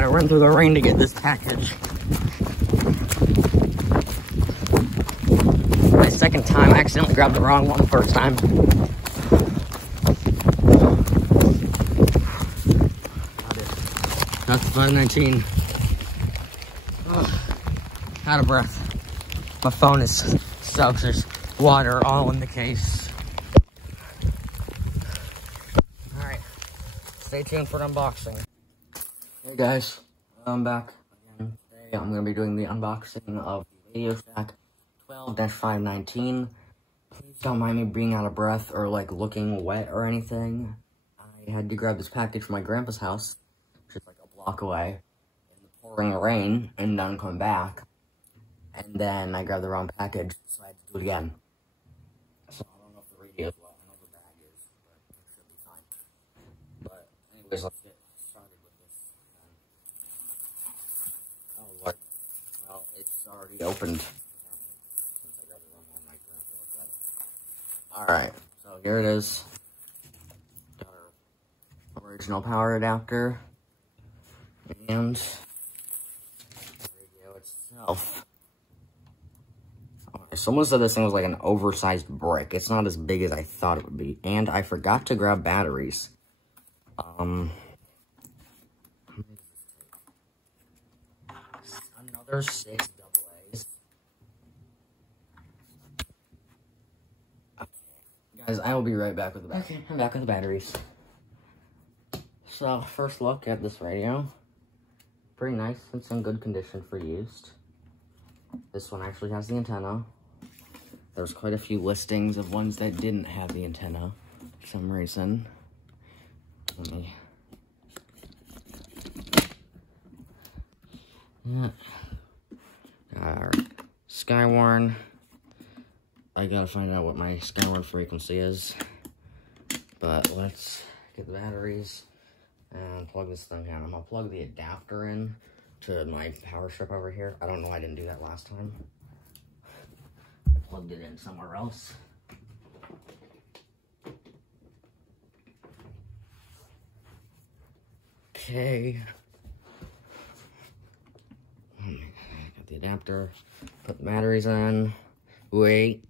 gotta run through the rain to get this package. My second time, I accidentally grabbed the wrong one the first time. That's 519. Out of breath. My phone is soaked. There's water all in the case. Alright. Stay tuned for an unboxing. Hey guys, I'm back again. Today I'm going to be doing the unboxing of the Radioshack 12-519. Please don't mind me being out of breath or like looking wet or anything. I had to grab this package from my grandpa's house, which is like a block away, in the pouring rain, and then come back. And then I grabbed the wrong package, so I had to do it again. So I don't know if the radio's wet. I know the bag is, but it should be fine. But anyways, let's get started with this. Oh Lord. Well, it's already opened. Alright, so here it is. Got our original power adapter. And the radio itself. Someone said this thing was like an oversized brick. It's not as big as I thought it would be. And I forgot to grab batteries. Another 6 AA's. Okay. Guys, I will be right back with the batteries. Okay, I'm back with the batteries. So, first look at this radio. Pretty nice. It's in good condition for use. This one actually has the antenna. There's quite a few listings of ones that didn't have the antenna for some reason. Let me... Yeah. Our Skywarn. I gotta find out what my Skywarn frequency is. But let's get the batteries and plug this thing in. I'm gonna plug the adapter in to my power strip over here. I don't know why I didn't do that last time. Plugged it in somewhere else. Okay. Got the adapter. Put the batteries in. Wait.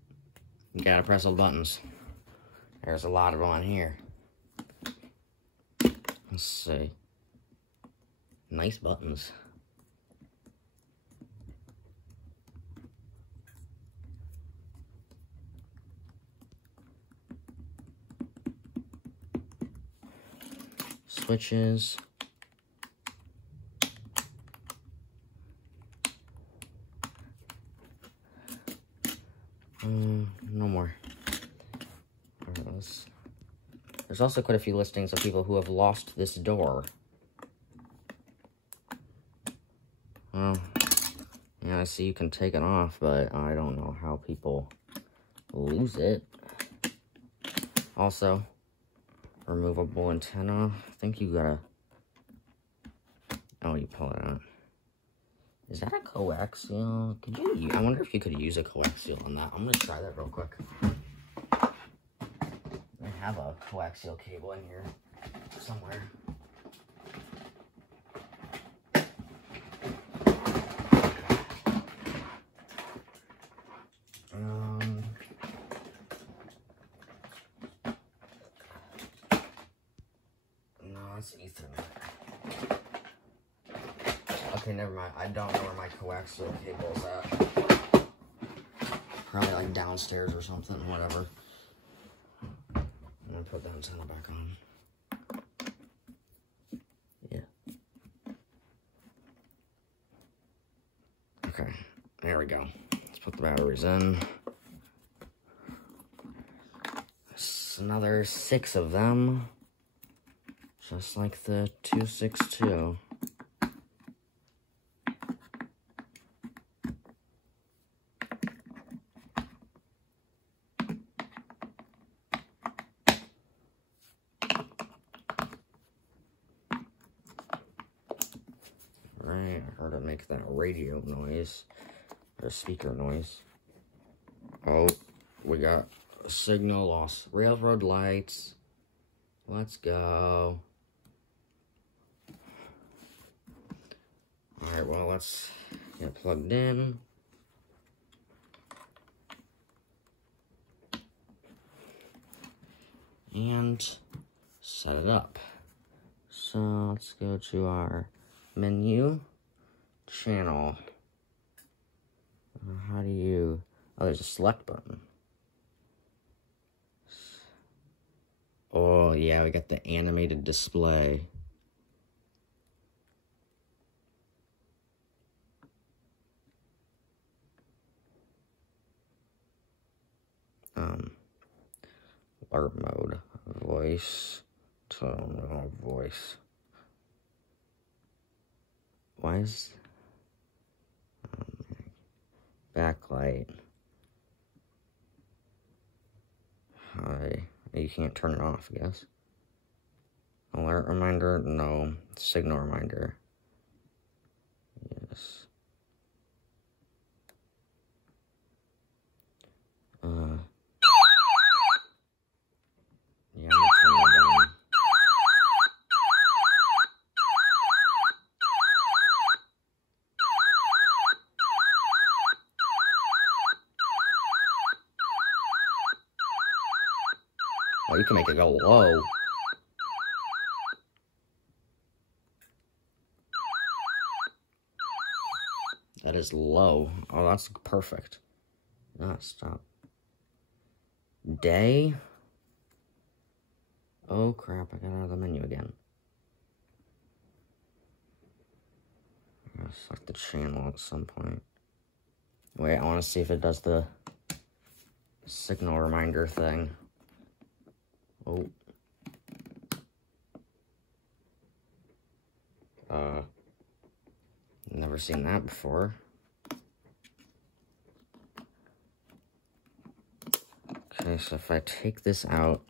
You gotta press all the buttons. There's a lot of them on here. Let's see. Nice buttons. Switches. No more. There's also quite a few listings of people who have lost this door. Well, yeah, I see you can take it off, but I don't know how people lose it. Also, removable antenna. I think you gotta... Oh, you pull it out. Is that a coaxial? Could you... I wonder if you could use a coaxial on that. I'm gonna try that real quick. I have a coaxial cable in here somewhere. That's Ethernet. Okay, never mind. I don't know where my coaxial cable is at. Probably like downstairs or something, whatever. I'm gonna put the antenna back on. Yeah. Okay, there we go. Let's put the batteries in. There's another 6 of them. Just like the 262. Right, I heard it make that radio noise, or speaker noise. Oh, we got a signal loss. Railroad lights. Let's go. Alright, well, let's get plugged in. And set it up. So let's go to our menu, channel. How do you, oh, there's a select button. Oh yeah, we got the animated display. Art mode, voice, tone, voice. Why is backlight? Hi, you can't turn it off, I guess. Alert reminder, no. Signal reminder, yes. Yeah, I'm gonna turn that down. Oh, you can make it go low. That is low. Oh, that's perfect. Ah, stop. Day? Oh crap, I got out of the menu again. I'm gonna select the channel at some point. Wait, I want to see if it does the signal reminder thing. Oh. Never seen that before. Okay, so if I take this out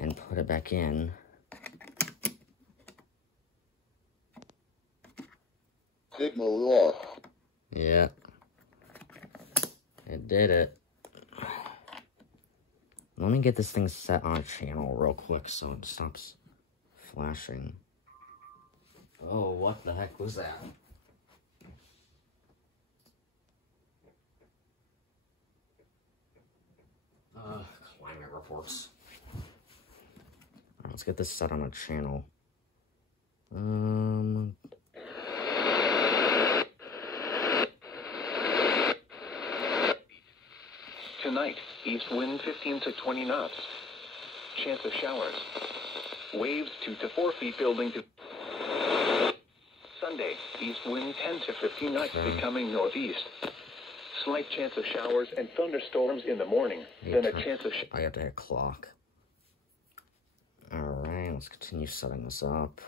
and put it back in. Signal lost. Yeah. It did it. Let me get this thing set on a channel real quick so it stops flashing. Oh, what the heck was that? Climate reports. Alright, let's get this set on a channel. Tonight, east wind 15 to 20 knots. Chance of showers. Waves 2 to 4 feet building to... Sunday, east wind 10 to 15 knots becoming northeast. Slight chance of showers and thunderstorms in the morning. Then a chance of... I have to hit clock. Alright, let's continue setting this up.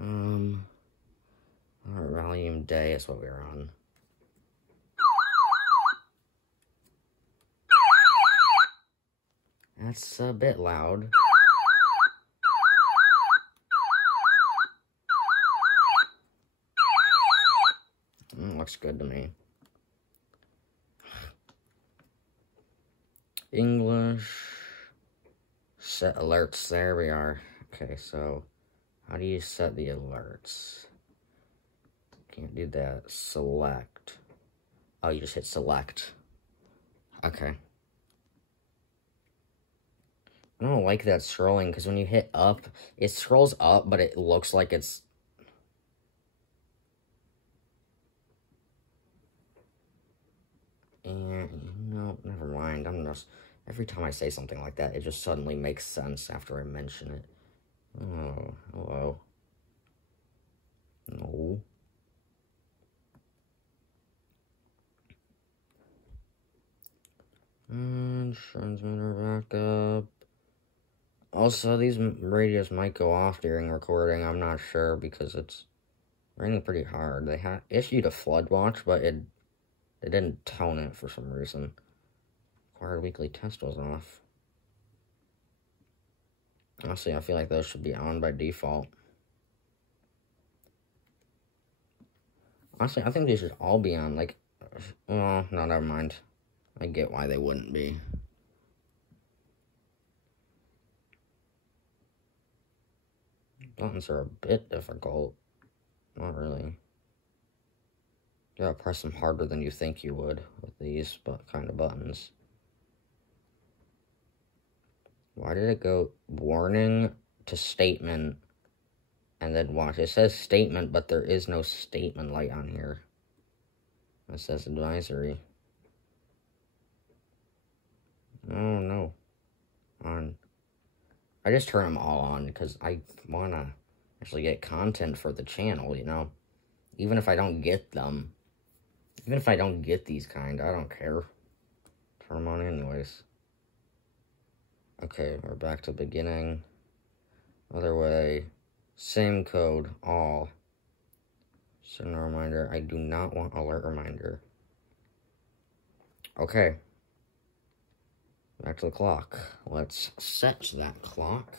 Our volume day is what we're on. That's a bit loud. Looks good to me. English. Set alerts. There we are. Okay, so how do you set the alerts? Can't do that. Select. Oh, you just hit select. Okay. I don't like that scrolling, because when you hit up, it scrolls up, but it looks like it's... And, no, never mind. I'm just... Every time I say something like that, it just suddenly makes sense after I mention it. Oh, hello. No. And transmitter backup. Also, these radios might go off during recording. I'm not sure because it's raining pretty hard. They issued a flood watch, but they didn't tone it for some reason. Required weekly test was off. Honestly, I feel like those should be on by default. Honestly, I think they should all be on. Like, well, no, never mind. I get why they wouldn't be. Buttons are a bit difficult. Not really. You gotta press them harder than you think you would with these kind of buttons. Why did it go warning to statement and then watch? It says statement, but there is no statement light on here. It says advisory. Oh no. On. I just turn them all on because I want to actually get content for the channel, you know? Even if I don't get them. Even if I don't get these kind, I don't care. Turn them on anyways. Okay, we're back to the beginning. Other way. Same code, all. Send a reminder. I do not want alert reminder. Okay. Back to the clock. Let's set that clock.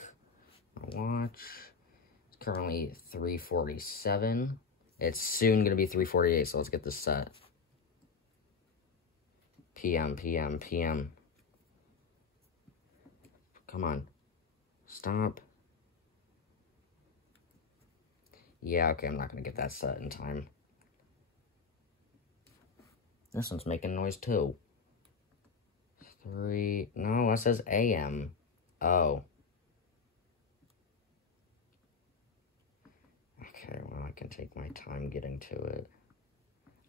Watch. It's currently 3:47. It's soon going to be 3:48, so let's get this set. PM, PM, PM. Come on. Stop. Yeah, okay, I'm not going to get that set in time. This one's making noise too. 3... No, that says AM. Oh. Okay, well, I can take my time getting to it.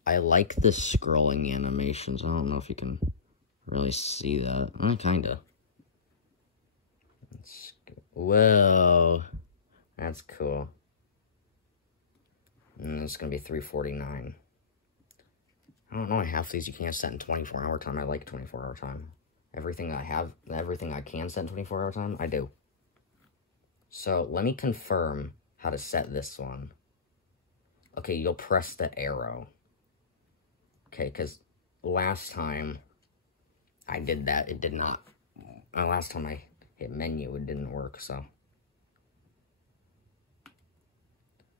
I like the scrolling animations. I don't know if you can really see that. Kinda. Whoa. That's cool. And it's gonna be 3:49. I don't know, half these you can't set in 24-hour time. I like 24-hour time. Everything I can set in 24-hour time, I do. So, let me confirm how to set this one. Okay, you'll press the arrow. Okay, because last time I did that, it did not. Last time I hit menu, it didn't work, so.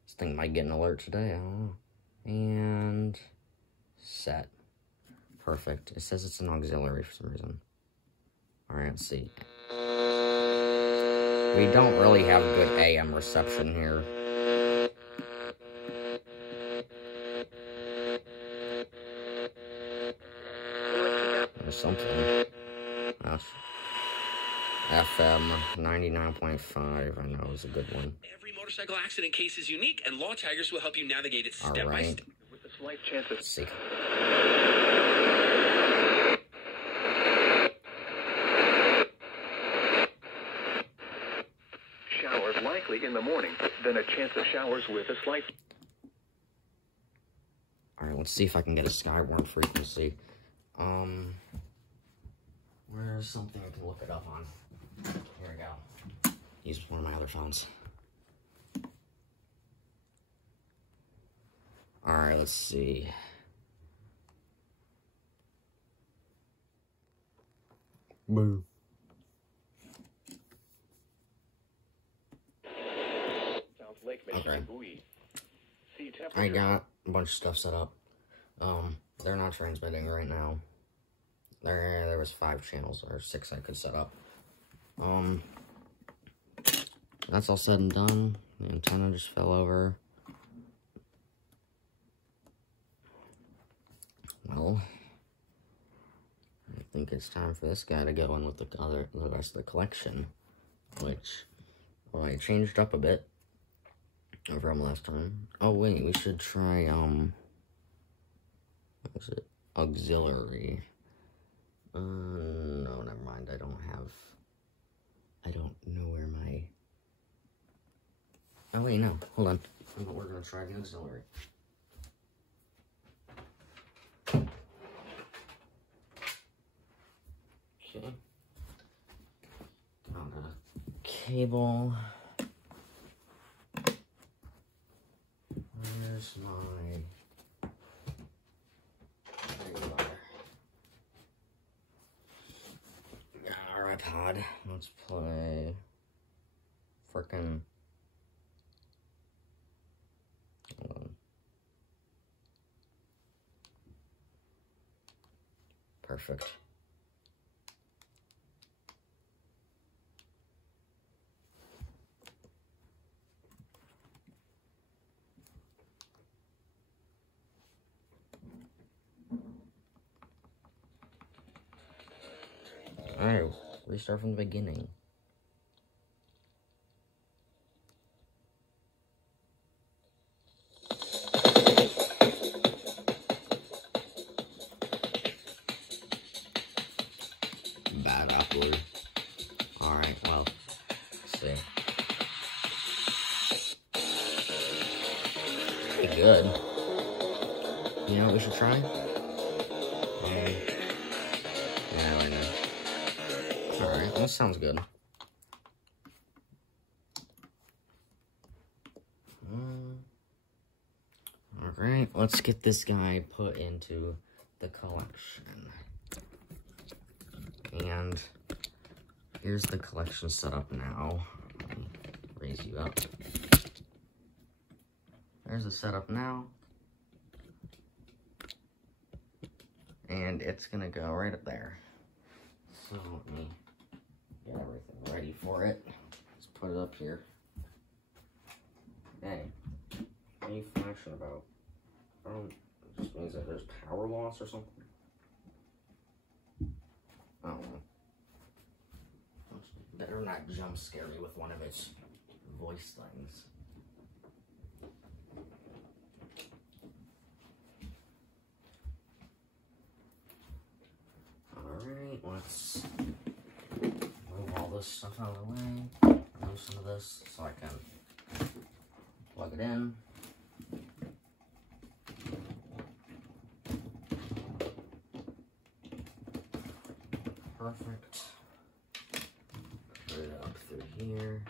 This thing might get an alert today, I don't know. And set. Perfect. It says it's an auxiliary for some reason. Alright, let's see. We don't really have good AM reception here. There's something. That's FM 99.5, I know is a good one. Every motorcycle accident case is unique, and Law Taggers will help you navigate it step by step. With a slight chance of... Let's see. Showers likely in the morning, then a chance of showers with a slight... Alright, let's see if I can get a Skywarn frequency. Where's something I can look it up on? Here we go. Use one of my other phones. Alright, let's see. Boo. Okay. I got a bunch of stuff set up. They're not transmitting right now. There was 5 channels, or 6 I could set up. That's all said and done. The antenna just fell over. Well, I think it's time for this guy to go in with the rest of the collection, which, well, I changed up a bit from last time. Oh wait, we should try, what was it? Auxiliary. No, never mind, I don't know where my... Oh wait, no, hold on. We're gonna try the auxiliary. Okay. Got a cable. Where's my... There you are. Got our iPod. Let's play... Frickin'... Hold on. Perfect. Alright, restart from the beginning. Bad upload. Alright, well, let's see. Pretty good. You know what we should try? Yeah, I know. Alright, that sounds good. Alright, let's get this guy put into the collection. And here's the collection set up now. Let me raise you up. There's the setup now. And it's gonna go right up there. So let me get everything ready for it. Let's put it up here. Hey, what are you flashing about? It just means that there's power loss or something. I don't know. Better not jump scare me with one of its voice things. Alright, let's move all this stuff out of the way. Remove some of this so I can plug it in. Perfect. Put it up through here.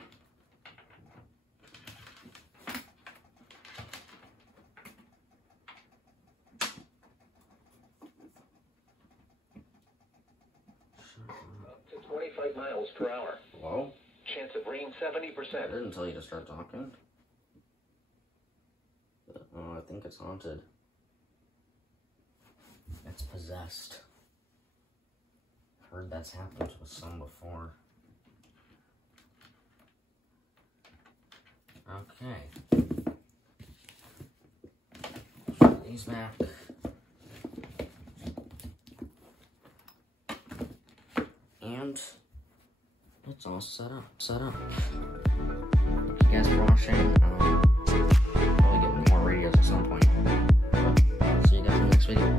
Up to 25 miles per hour. Whoa. Chance of rain 70%. I didn't tell you to start talking. Oh, I think it's haunted. It's possessed. Heard that's happened with some before. Okay. Put these back. And it's all set up. You guys are watching. Probably get more radios at some point. But I'll see you guys in the next video.